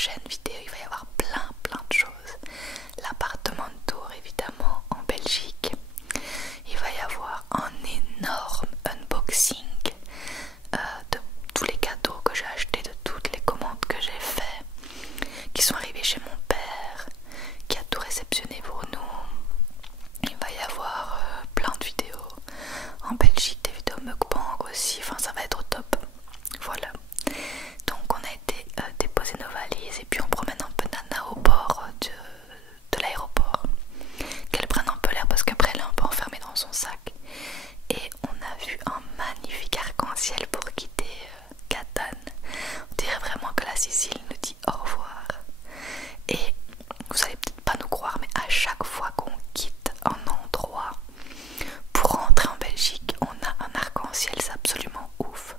chaîne vidéo, il va y avoir plein de choses. L'appartement de tour évidemment en Belgique. Il va y avoir un énorme unboxing de tous les cadeaux que j'ai achetés, de toutes les commandes que j'ai fait, qui sont arrivés chez mon père, qui a tout réceptionné pour nous. Il va y avoir plein de vidéos en Belgique, des vidéos mukbang aussi, enfin ça va être au top. Voilà. Donc on a été déposer nos valises et puis on promène un peu Nana au bord de l'aéroport. Qu'elle prenne un peu l'air parce qu'après elle est un peu enfermée dans son sac. Et on a vu un magnifique arc-en-ciel pour quitter Catane. On dirait vraiment que la Sicile nous dit au revoir. Et vous allez peut-être pas nous croire, mais à chaque fois qu'on quitte un endroit pour rentrer en Belgique, on a un arc-en-ciel, c'est absolument ouf.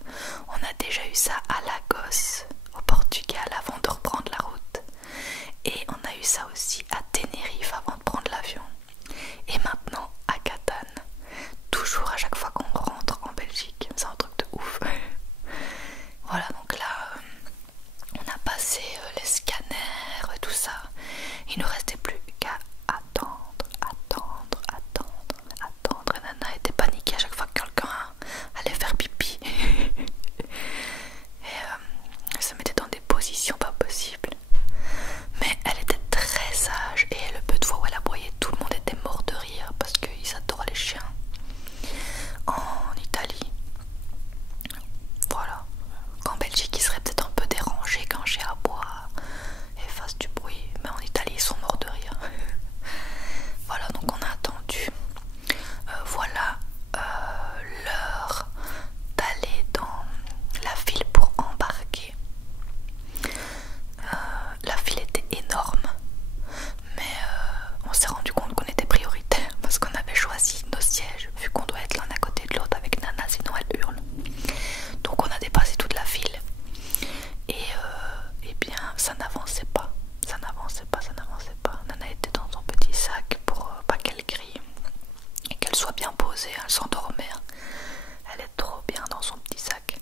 On a déjà eu ça à Lagos, au Portugal, avant de reprendre la route. Et on a eu ça aussi à Tenerife avant de prendre l'avion. Et maintenant à Catane. Toujours à chaque fois qu'on rentre en Belgique. C'est un truc de ouf. Voilà, donc là, on a passé les scanners et tout ça. Il ne restait plus qu'à attendre. Et Nana était paniquée à chaque fois que quelqu'un allait faire pipi. Et elle se mettait dans des positions pas possibles. Mais elle était très sage et le peu de fois où elle aboyait, tout le monde était mort de rire parce qu'ils adorent les chiens. En Italie, voilà, qu'en Belgique ils seraient peut-être un peu dérangés quand j'ai à boire et fassent du bruit, mais en Italie ils sont morts de rire. Voilà, donc on a attendu. Voilà l'heure d'aller dans la file pour embarquer. La file était énorme, mais on s'est rendu compte qu'on était prioritaire parce qu'on avait choisi nos sièges vu qu'on doit être l'un à côté de l'autre avec Nana, sinon elle hurle. Donc on a dépassé toute la file et eh bien ça n'avançait pas. Nana était dans son petit sac pour pas qu'elle crie et qu'elle soit bien posée, elle s'endormait. Elle est trop bien dans son petit sac,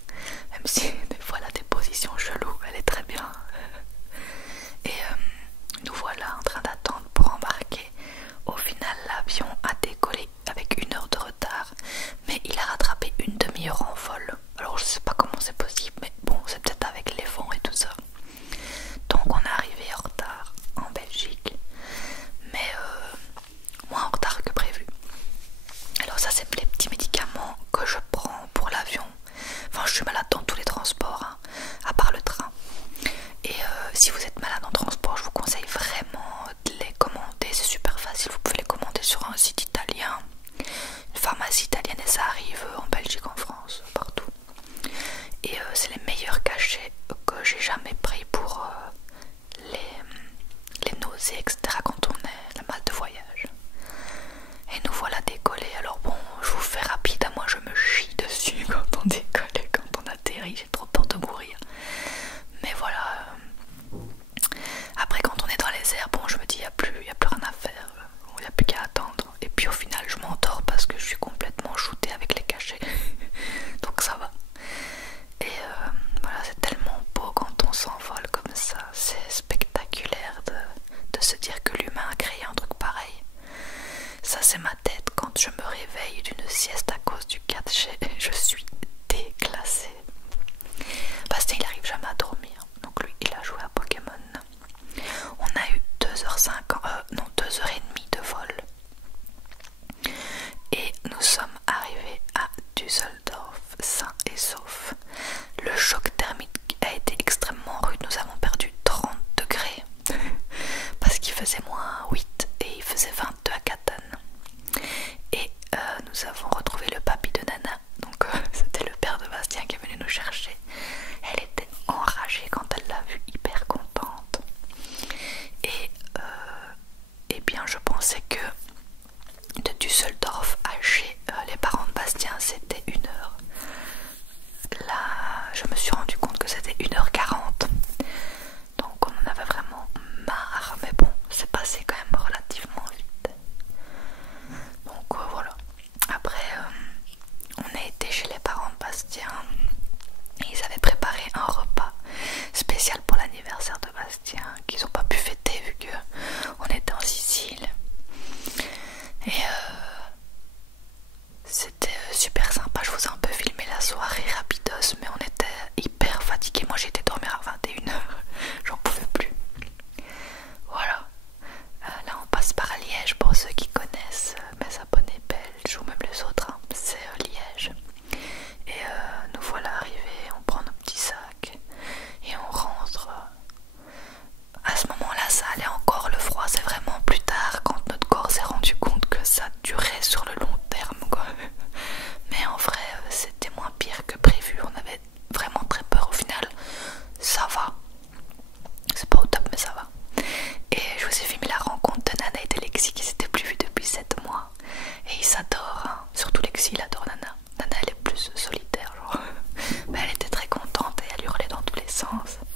même si des fois elle a des positions cheloues, elle est très bien. Et nous voilà en train d'attendre pour embarquer. Au final l'avion a décollé avec 1 heure de retard, mais il a rattrapé une demi-heure en vol. Alors je sais pas comment c'est possible, mais bon, c'est peut-être avec les vents et tout ça. Donc on est arrivé en retard en Belgique, mais moins en retard que prévu. Alors ça, c'est les petits médicaments que je prends pour l'avion. Enfin, je suis malade dans tous les transports, hein, à part le train. Et si vous êtes malade en transport, je vous conseille vraiment de les commander. C'est super facile, vous pouvez les commander sur un site italien, une pharmacie italienne, et ça arrive en Belgique, en France, partout. Et c'est les meilleurs cachets que j'ai jamais pris pour les nausées, etc. quand on est la mal de voyage. Et nous voilà décollés. Alors bon, je vous fais rapide, moi je me chie dessus quand on décolle et quand on atterrit, j'ai trop peur de mourir. Mais voilà, après quand on est dans les airs, bon je me dis il n'y a plus rien à faire, il n'y a plus qu'à attendre. Et puis au final je m'endors parce que je suis complètement shootée avec les cachets, donc ça va. Et voilà, c'est tellement beau quand on s'envole comme ça, c'est spectaculaire de se dire que France.